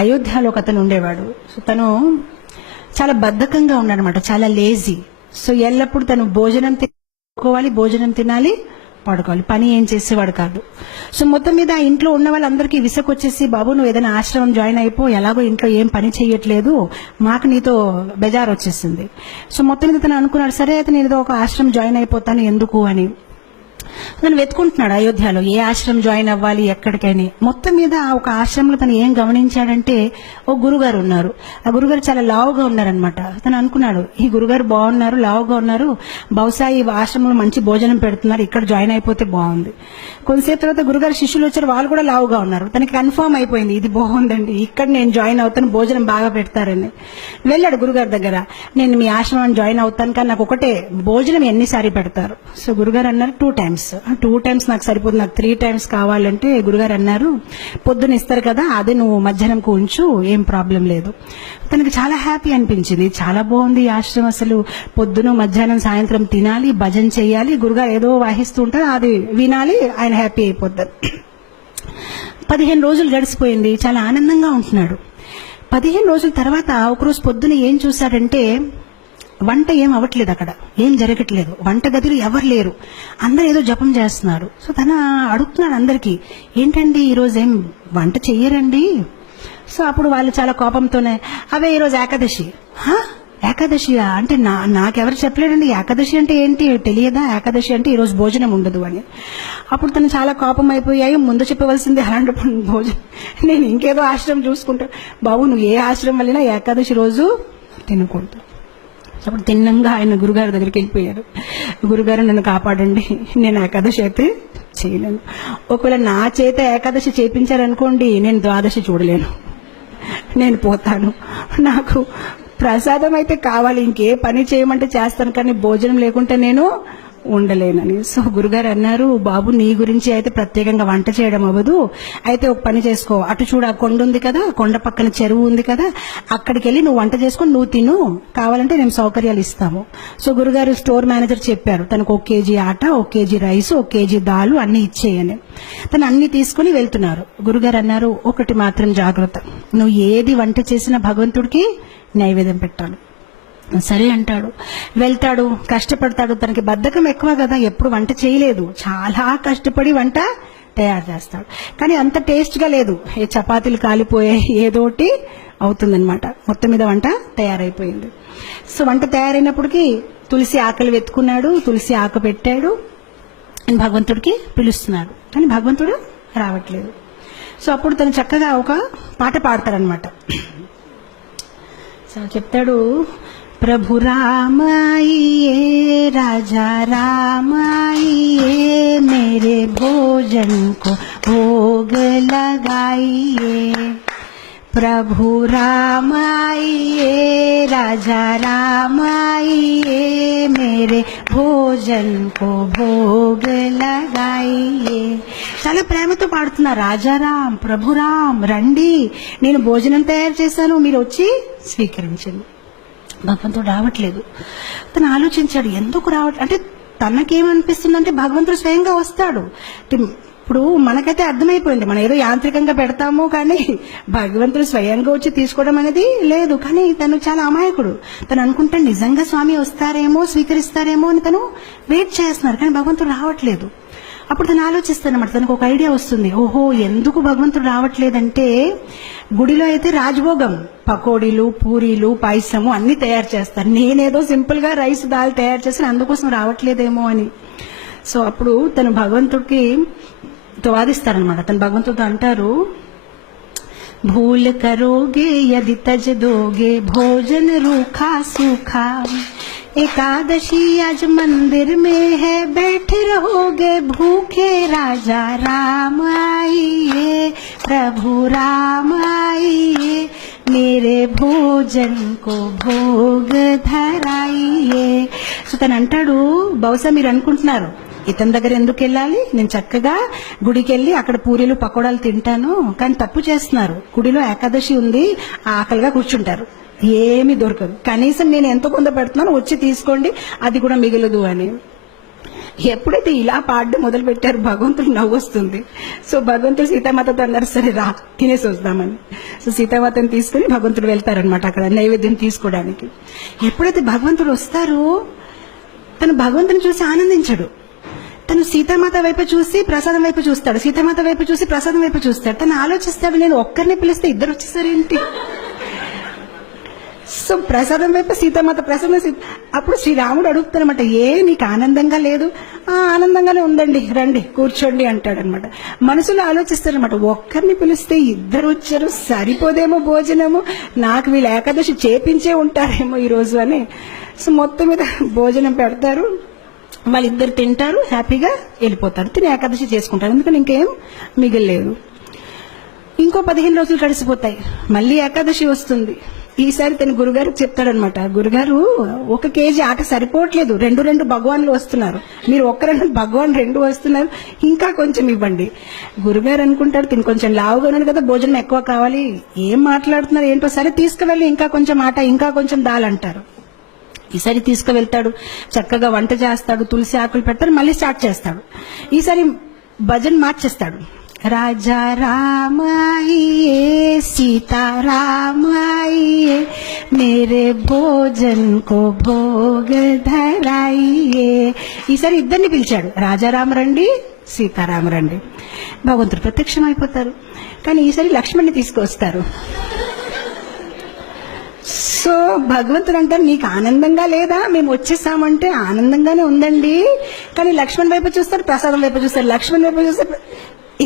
అయోధ్యలో ఒక అతను ఉండేవాడు. సో తను చాలా బద్ధకంగా ఉన్నాడనమాట, చాలా లేజీ. సో ఎల్లప్పుడు తను భోజనం తినాలి, పడుకోవాలి, పని ఏం చేసేవాడు కాదు. సో మొత్తం మీద ఆ ఇంట్లో ఉన్న వాళ్ళందరికీ విసుకొచ్చేసి, బాబు నువ్వు ఏదైనా ఆశ్రమం జాయిన్ అయిపో, ఎలాగో ఇంట్లో ఏం పని చేయట్లేదు, మాకు నీతో బెజార్ వచ్చేసింది. సో మొత్తం మీద తను అనుకున్నాడు, సరే అయితే నేను ఏదో ఒక ఆశ్రమం జాయిన్ అయిపోతాను ఎందుకు అని. తను వెతుకుంటున్నాడు అయోధ్యలో ఏ ఆశ్రమం జాయిన్ అవ్వాలి ఎక్కడికని. మొత్తం మీద ఒక ఆశ్రమంలో తను ఏం గమనించాడంటే, ఓ గురుగారు ఉన్నారు. ఆ గురుగారు చాలా లావుగా ఉన్నారనమాట. తను అనుకున్నాడు, ఈ గురుగారు బాగున్నారు, లావుగా ఉన్నారు, బహుశా ఈ ఆశ్రమంలో మంచి భోజనం పెడుతున్నారు, ఇక్కడ జాయిన్ అయిపోతే బాగుంది. కొంతసేపు తర్వాత గురుగారు శిష్యులు వచ్చారు, వాళ్ళు కూడా లావుగా ఉన్నారు. తనకి కన్ఫర్మ్ అయిపోయింది, ఇది బాగుందండి, ఇక్కడ నేను జాయిన్ అవుతాను, భోజనం బాగా పెడతారని. వెళ్ళాడు గురుగారి దగ్గర, నేను మీ ఆశ్రమాన్ని జాయిన్ అవుతాను, కానీ నాకు ఒకటే, భోజనం ఎన్నిసారి పెడతారు? సో గురుగారు అన్నారు 2 times. 2 times నాకు సరిపోతుంది, నాకు 3 times కావాలంటే గురుగారు అన్నారు, పొద్దున ఇస్తారు కదా, అదే నువ్వు మధ్యాహ్నంకు ఉంచు, ఏం ప్రాబ్లం లేదు. తనకి చాలా హ్యాపీ అనిపించింది, చాలా బాగుంది ఈ ఆశ్రమం, అసలు పొద్దున మధ్యాహ్నం సాయంత్రం తినాలి, భజన చేయాలి, గురుగారు ఏదో వాహిస్తూ ఉంటారు, అది వినాలి, ఆయన హ్యాపీ అయిపోతారు. 15 రోజులు గడిచిపోయింది, చాలా ఆనందంగా ఉంటున్నాడు. 15 రోజుల తర్వాత ఒకరోజు పొద్దున ఏం చూశాడంటే, వంట ఏం అవ్వట్లేదు, అక్కడ ఏం జరగట్లేదు, వంట గదిలో ఎవరు లేరు, అందరు ఏదో జపం చేస్తున్నారు. సో తన అడుగుతున్నాడు అందరికీ, ఏంటండి ఈరోజు ఏం వంట చెయ్యరండి? సో అప్పుడు వాళ్ళు చాలా కోపంతోనే, అవే ఈరోజు ఏకాదశి. ఏకాదశియా అంటే నాకెవరు చెప్పలేదండి, ఏకాదశి అంటే ఏంటి తెలియదా, ఏకాదశి అంటే ఈరోజు భోజనం ఉండదు అని. అప్పుడు తను చాలా కోపం అయిపోయాయి, ముందు చెప్పవలసింది అలాంటి భోజనం, నేను ఇంకేదో ఆశ్రమం చూసుకుంటా. బాబు నువ్వు ఏ ఆశ్రమం వెళ్ళినా ఏకాదశి రోజు తినకూడదు. అప్పుడు తిన్నంగా ఆయన గురుగారి దగ్గరికి వెళ్ళిపోయారు. గురుగారు నన్ను కాపాడండి, నేను ఏకాదశి అయితే చేయలేను, ఒకవేళ నా చేత ఏకాదశి చేయించారనుకోండి, నేను ద్వాదశి చూడలేను, నేను పోతాను, నాకు ప్రసాదం అయితే కావాలి, ఇంకే పని చేయమంటే చేస్తాను, కానీ భోజనం లేకుంటే నేను ఉండలేనని. సో గురుగారు అన్నారు, బాబు నీ గురించి అయితే ప్రత్యేకంగా వంట చేయడం అవ్వదు, అయితే ఒక పని చేసుకో, అటు చూడ కొండ ఉంది కదా, కొండ పక్కన చెరువు ఉంది కదా, అక్కడికి వెళ్ళి నువ్వు వంట చేసుకొని నువ్వు తిను, కావాలంటే మేము సౌకర్యాలు ఇస్తాము. సో గురుగారు స్టోర్ మేనేజర్ చెప్పారు, తనకు 1 kg ఆట, 1 kg రైస్, 1 kg దాలు అన్ని ఇచ్చేయని. తను అన్ని తీసుకుని వెళ్తున్నారు. గురుగారు అన్నారు, ఒకటి మాత్రం జాగ్రత్త, నువ్వు ఏది వంట చేసినా భగవంతుడికి నైవేద్యం పెట్టాలి. సరే అంటాడు, వెళ్తాడు, కష్టపడతాడు. తనకి బద్ధకం ఎక్కువ కదా, ఎప్పుడు వంట చేయలేదు, చాలా కష్టపడి వంట తయారు చేస్తాడు, కానీ అంత టేస్ట్గా లేదు, ఏ చపాతీలు కాలిపోయాయి, ఏదోటి అవుతుందన్నమాట. మొత్తం మీద వంట తయారైపోయింది. సో వంట తయారైనప్పటికీ తులసి ఆకలి వెతుకున్నాడు, తులసి ఆకు పెట్టాడు, భగవంతుడికి పిలుస్తున్నాడు, కానీ భగవంతుడు రావట్లేదు. సో అప్పుడు తను చక్కగా ఒక పాట పాడతారనమాట. సో చెప్తాడు, प्रभु राम आइए, राजा राम आइए, मेरे भोजन को भोग लगाइए। प्रभु राम आइए, राजा राम आइए, मेरे भोजन को भोग लगाइए. చాలా ప్రేమతో పాడుతున్నా, రాజారాం ప్రభురాం రండి, నేను భోజనం తయారు చేశాను, మీరు వచ్చి స్వీకరించండి. భగవంతుడు రావట్లేదు. తను ఆలోచించాడు, ఎందుకు రావట్లేదు అంటే, తనకేమనిపిస్తుందంటే భగవంతుడు స్వయంగా వస్తాడు. ఇప్పుడు మనకైతే అర్థమైపోయింది, మనం ఏదో యాంత్రికంగా పెడతాము, కానీ భగవంతుడు స్వయంగా వచ్చి తీసుకోవడం అనేది లేదు. కానీ తను చాలా అమాయకుడు, తను అనుకుంటే నిజంగా స్వామి వస్తారేమో, స్వీకరిస్తారేమో అని తను వెయిట్ చేస్తున్నారు, కానీ భగవంతుడు రావట్లేదు. అప్పుడు తను ఆలోచిస్తానమాట, తనకు ఒక ఐడియా వస్తుంది, ఓహో ఎందుకు భగవంతుడు రావట్లేదంటే, గుడిలో అయితే రాజభోగం, పకోడీలు, పూరీలు, పాయసము అన్ని తయారు చేస్తారు, నేనేదో సింపుల్ గా రైస్ దాల్ తయారు చేసి అందుకోసం రావట్లేదేమో అని. సో అప్పుడు తను భగవంతుడికి వాదిస్తారనమాట. తను భగవంతుడితో అంటారు, భూల్ కరోగే యది తజ్ దోగే భోజన రూఖా సూఖా, एकादशी आज मंदिर में है, बैठे रहोगे भूखे, राजा राम आइए, प्रभु राम आइए, मेरे भोजन को भोग धराइए. సో తను అంటాడు, బహుశా మీరు అనుకుంటున్నారు ఇతని దగ్గర ఎందుకు వెళ్ళాలి, నేను చక్కగా గుడికి వెళ్ళి అక్కడ పూరీలు పకోడాలు తింటాను, కానీ తప్పు చేస్తున్నారు, గుడిలో ఏకాదశి ఉంది, ఆకలిగా కూర్చుంటారు, ఏమీ దొరకదు, కనీసం నేను ఎంత కొంత పెడుతున్నాను వచ్చి తీసుకోండి, అది కూడా మిగలదు అని. ఎప్పుడైతే ఇలా పాడడం మొదలు పెట్టారు భగవంతుడు నవ్వు వస్తుంది. సో భగవంతుడు సీతామాతతో అన్నారు, సరే రా తినేసి వద్దామని. సో సీతామాతని తీసుకుని భగవంతుడు వెళ్తారనమాట అక్కడ నైవేద్యం తీసుకోవడానికి. ఎప్పుడైతే భగవంతుడు వస్తారో తను భగవంతుని చూసి ఆనందించడు. తను సీతామాత వైపు చూసి ప్రసాదం వైపు చూస్తాడు, సీతామాత వైపు చూసి ప్రసాదం వైపు చూస్తాడు. తను ఆలోచిస్తాడు, నేను ఒక్కరిని పిలిస్తే ఇద్దరు వచ్చేసారేంటి. సో ప్రసాదం వైపు సీతామాత, ప్రసాదం అప్పుడు శ్రీరాముడు అడుగుతారనమాట, ఏ నీకు ఆనందంగా లేదు? ఆనందంగానే ఉందండి, రండి కూర్చోండి అంటాడనమాట. మనసులో ఆలోచిస్తారనమాట, ఒక్కరిని పిలిస్తే ఇద్దరు వచ్చారు, సరిపోదేమో భోజనము, నాకు వీళ్ళు ఏకాదశి చేపించే ఉంటారేమో ఈరోజు అని. సో మొత్తం మీద భోజనం పెడతారు, వాళ్ళిద్దరు తింటారు, హ్యాపీగా వెళ్ళిపోతారు, తిని ఏకాదశి చేసుకుంటారు. ఎందుకని ఇంకేం మిగిలేదు. ఇంకో 15 రోజులు గడిచిపోతాయి, మళ్ళీ ఏకాదశి వస్తుంది. ఈసారి తన గురుగారికి చెప్తాడనమాట, గురుగారు 1 కేజీ ఆట సరిపోవట్లేదు, 2 భగవాన్లు వస్తున్నారు, మీరు ఒక్కరంటే భగవాన్ 2 వస్తున్నారు, ఇంకా కొంచెం ఇవ్వండి. గురుగారు అనుకుంటాడు, తిని కొంచెం లావుగా ఉన్నాడు కదా, భోజనం ఎక్కువ కావాలి, ఏం మాట్లాడుతున్నారు ఏంటో, సరే తీసుకువెళ్ళి ఇంకా కొంచెం ఆట ఇంకా కొంచెం దాలంటారు. ఈసారి తీసుకువెళ్తాడు, చక్కగా వంట చేస్తాడు, తులసి ఆకులు పెడతాడు, మళ్ళీ స్టార్ట్ చేస్తాడు. ఈసారి భజన్ మార్చేస్తాడు, రాజా రామాయియే సీతారామాయియే మేరే భోజన్ కో భోగ ధరాయియే. ఈసారి ఇద్దరిని పిలిచాడు, రాజారామ రండి, సీతారామ రండి. భగవంతుడు ప్రత్యక్షం అయిపోతారు. కానీ ఈసారి లక్ష్మణ్ని తీసుకొస్తారు. సో భగవంతుడు అంటారు, నీకు ఆనందంగా లేదా? మేము వచ్చేసామంటే ఆనందంగానే ఉందండి, కానీ లక్ష్మణ్ వైపు చూస్తారు, ప్రసాదం వైపు చూస్తారు, లక్ష్మణ్ వైపు చూస్తారు.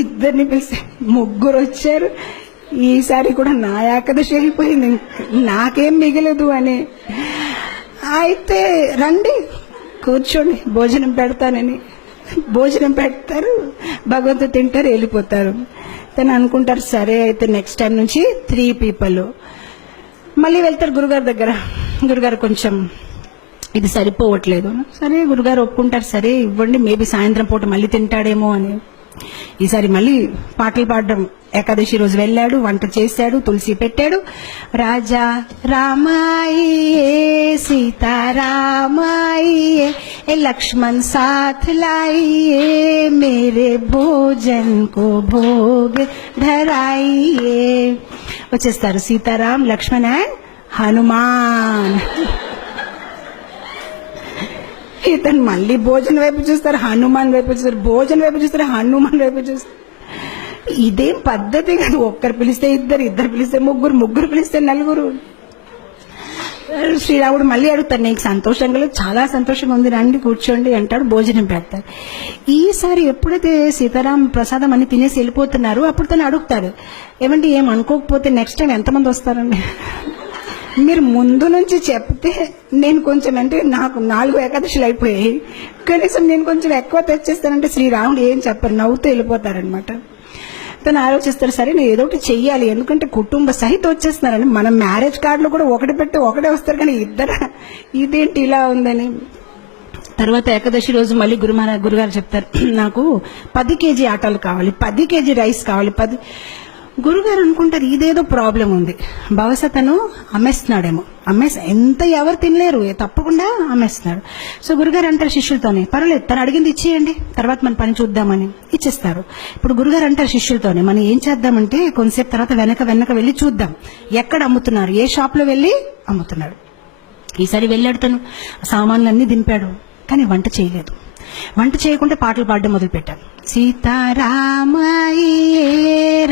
ఇద్దరిని పిలిస్తే 3 వచ్చారు. ఈసారి కూడా నా ఏకాదశి అయిపోయింది, నాకేం మిగలదు అని. అయితే రండి కూర్చోండి భోజనం పెడతానని భోజనం పెడతారు, భగవంతుడు తింటారు, వెళ్ళిపోతారు. తను అనుకుంటారు, సరే అయితే నెక్స్ట్ టైం నుంచి 3 people. మళ్ళీ వెళ్తారు గురుగారి దగ్గర, గురుగారు కొంచెం ఇది సరిపోవట్లేదు. సరే గురుగారు ఒప్పుకుంటారు, సరే ఇవ్వండి, మేబీ సాయంత్రం పూట మళ్ళీ తింటాడేమో అని. ఈసారి మళ్ళీ పాటలు పాడడం, ఏకాదశి రోజు వెళ్ళాడు, వంట చేశాడు, తులసి పెట్టాడు. రాజా రామాయియే సీతారామాయియే లక్ష్మణ్ సాథ్ లాయియే మేరే భోజన్ కో భోగ్ ధరాయియే. వచ్చేస్తారు సీతారాం, లక్ష్మణ్ అండ్ హనుమాన్. ఇతను మళ్ళీ భోజనం వైపు చూస్తారు, హనుమాన్ వైపు చూస్తారు, భోజనం వైపు చూస్తారు, హనుమాన్ వైపు చూస్తారు. ఇదేం పద్ధతి కాదు, ఒక్కరు పిలిస్తే ఇద్దరు, ఇద్దరు పిలిస్తే ముగ్గురు, ముగ్గురు పిలిస్తే 4. శ్రీరాముడు మళ్ళీ అడుగుతారు, నీకు సంతోషంగా లేదు? చాలా సంతోషంగా ఉంది, రండి కూర్చోండి అంటాడు, భోజనం పెడతారు. ఈసారి ఎప్పుడైతే సీతారాం ప్రసాదం అన్ని తినేసి వెళ్ళిపోతున్నారు, అప్పుడు తను అడుగుతారు, ఏమంటే ఏం అనుకోకపోతే నెక్స్ట్ టైం ఎంతమంది వస్తారండి? మీరు ముందు నుంచి చెప్తే నేను కొంచెం, అంటే నాకు 4 ఏకాదశులు అయిపోయాయి, కనీసం నేను కొంచెం ఎక్కువ తెచ్చేస్తానంటే శ్రీరాముడు ఏం చెప్పరు, నవ్వుతూ వెళ్ళిపోతారనమాట. తను ఆలోచిస్తారు, సరే నేను ఏదో ఒకటి చెయ్యాలి, ఎందుకంటే కుటుంబ సహితం వచ్చేస్తున్నారని. మనం మ్యారేజ్ కార్డులో కూడా 1 పెట్టి 1 వస్తారు, కానీ ఇద్దరు ఇదేంటి ఇలా ఉందని. తర్వాత ఏకాదశి రోజు మళ్ళీ గురుగారు చెప్తారు, నాకు 10 కేజీ ఆటాలు కావాలి, 10 కేజీ రైస్ కావాలి. గురుగారు అనుకుంటారు, ఇదేదో ప్రాబ్లం ఉంది, బహుశా తను అమ్మేస్తున్నాడేమో, ఎంత ఎవరు తినలేరు, తప్పకుండా అమ్మేస్తున్నాడు. సో గురుగారు అంటారు శిష్యులతోనే, పర్వాలేదు తను అడిగింది ఇచ్చేయండి, తర్వాత మన పని చూద్దామని ఇచ్చేస్తారు. ఇప్పుడు గురుగారు అంటారు శిష్యులతోనే, మనం ఏం చేద్దామంటే కొంతసేపు తర్వాత వెనక వెళ్ళి చూద్దాం, ఎక్కడ అమ్ముతున్నారు, ఏ షాప్ లో వెళ్ళి అమ్ముతున్నాడు. ఈసారి వెళ్ళాడు, తను సామాన్లన్నీ దింపాడు, కానీ వంట చేయలేదు. వంట చేయకుండా పాటలు పాడడం మొదలు పెట్టారు. సీతారామాయియే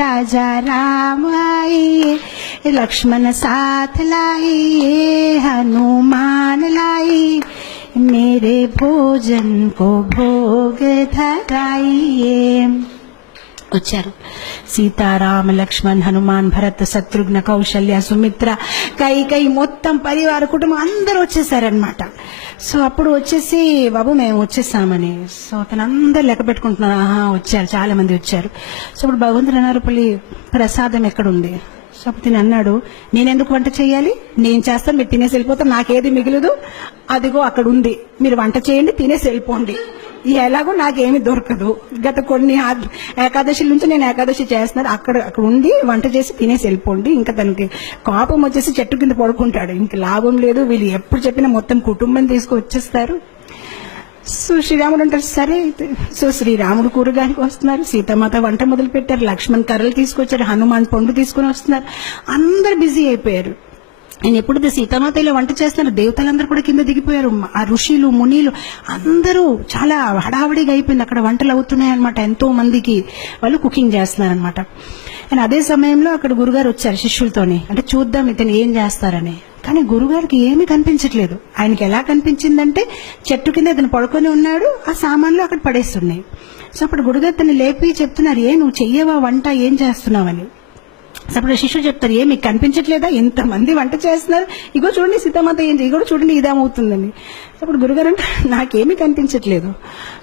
రాజా రామాయియే లక్ష్మణ సాథ్ లాయియే హనుమాన్ लाई मेरे भोजन को भोग धराइए. వచ్చారు సీతారామ లక్ష్మణ్ హనుమాన్ భరత్ శత్రుఘ్న కౌశల్య సుమిత్ర కైకేయి మొత్తం పరివార కుటుంబం అందరూ వచ్చేసారనమాట. సో అప్పుడు వచ్చేసి, బాబు మేము వచ్చేసామని. సో తను అందరు లెక్క పెట్టుకుంటున్నారు, ఆహా వచ్చారు, చాలా మంది వచ్చారు. సో అప్పుడు భగవంతుడు అన్నారు, ప్రసాదం ఎక్కడుంది? సో అప్పుడు తిని అన్నాడు, నేనెందుకు వంట చేయాలి, నేను చేస్తాను, మీరు తినేసి వెళ్ళిపోతారు, నాకేది మిగిలదు, అదిగో అక్కడ ఉంది, మీరు వంట చేయండి, తినేసి వెళ్ళిపోండి, ఎలాగో నాకేమి దొరకదు, గత కొన్ని ఏకాదశి నుంచి నేను ఏకాదశి చేస్తున్నాను, అక్కడ ఉంది, వంట చేసి తినేసి వెళ్ళిపోండి. ఇంకా తనకి కోపం వచ్చేసి చెట్టు కింద పడుకుంటాడు, ఇంక లాభం లేదు, వీళ్ళు ఎప్పుడు చెప్పినా మొత్తం కుటుంబం తీసుకు వచ్చేస్తారు. సో శ్రీరాముడు అంటారు సరే అయితే. సో శ్రీరాముడు కూరగాయలకు వస్తున్నారు, సీతామాత వంట మొదలు పెట్టారు, లక్ష్మణ్ కర్రలు తీసుకొచ్చారు, హనుమాన్ పండు తీసుకొని వస్తున్నారు, అందరు బిజీ అయిపోయారు. నేను ఎప్పుడైతే సీతామాత ఇలా వంట చేస్తున్నారు, దేవతలందరూ కూడా కింద దిగిపోయారు, ఆ ఋషులు మునీలు అందరూ చాలా హడావిడిగా అయిపోయింది. అక్కడ వంటలు అవుతున్నాయి అనమాట, ఎంతో మందికి వాళ్ళు కుకింగ్ చేస్తున్నారనమాట. అండ్ అదే సమయంలో అక్కడ గురుగారు వచ్చారు శిష్యులతోని, అంటే చూద్దాం ఇతను ఏం చేస్తారని. కానీ గురుగారికి ఏమీ కనిపించట్లేదు. ఆయనకి ఎలా కనిపించిందంటే చెట్టు కింద ఇతను పడుకొని ఉన్నాడు, ఆ సామాన్లు అక్కడ పడేస్తున్నాయి. సో అప్పుడు గురుగారు తను లేపి చెప్తున్నారు, నువ్వు చెయ్యవా వంట, ఏం చేస్తున్నావని. అప్పుడు శిష్యుడు చెప్తారు, మీకు కనిపించట్లేదా, ఇంతమంది వంట చేస్తున్నారు, ఇగో చూడండి సీతామాత ఏం ఇగో చూడండి ఇదేమవుతుందని. అప్పుడు గురుగారు అంటే నాకేమీ కనిపించట్లేదు.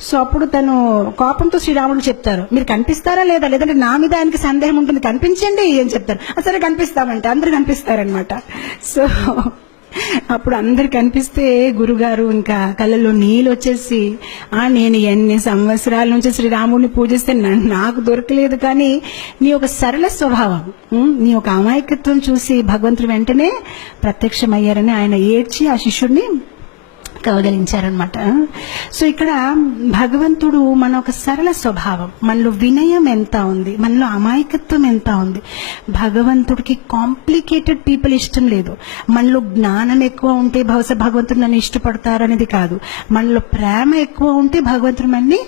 సో అప్పుడు తను కోపంతో శ్రీరాముడు చెప్తారు, మీరు కనిపిస్తారా లేదా, లేదంటే నా మీద ఆయనకి సందేహం ఉంటుంది, కనిపించండి అని చెప్తారు. సరే కనిపిస్తామంటే అందరు కనిపిస్తారనమాట. సో అప్పుడు అందరు కనిపిస్తే గురుగారు ఇంకా కళ్ళల్లో నీళ్ళు వచ్చేసి, నేను ఎన్ని సంవత్సరాల నుంచి శ్రీరాముడిని పూజిస్తే నాకు దొరకలేదు, కానీ నీ ఒక సరళ స్వభావం, నీ ఒక అమాయకత్వం చూసి భగవంతుడు వెంటనే ప్రత్యక్షమయ్యారని ఆయన ఏడ్చి ఆ శిష్యుడిని కవగలించారనమాట. సో ఇక్కడ భగవంతుడు మన ఒక సరళ స్వభావం, మనలో వినయం ఎంత ఉంది, మనలో అమాయకత్వం ఎంత ఉంది. భగవంతుడికి కాంప్లికేటెడ్ పీపుల్ ఇష్టం లేదు. మనలో జ్ఞానం ఎక్కువ ఉంటే బహుశా భగవంతుడు నన్ను ఇష్టపడతారు అనేది కాదు, మనలో ప్రేమ ఎక్కువ ఉంటే భగవంతుడు మనని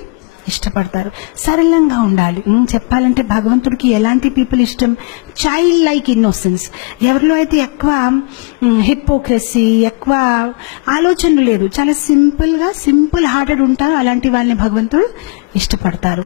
ఇష్టపడతారు. సరళంగా ఉండాలి. చెప్పాలంటే భగవంతుడికి ఎలాంటి పీపుల్ ఇష్టం, చైల్డ్ లైక్ ఇన్నోసెన్స్. ఎవరిలో అయితే ఎక్కువ హిపోక్రసీ, ఎక్కువ ఆలోచనలు లేదు, చాలా సింపుల్ హార్టెడ్ ఉంటారు, అలాంటి వాళ్ళని భగవంతుడు ఇష్టపడతారు.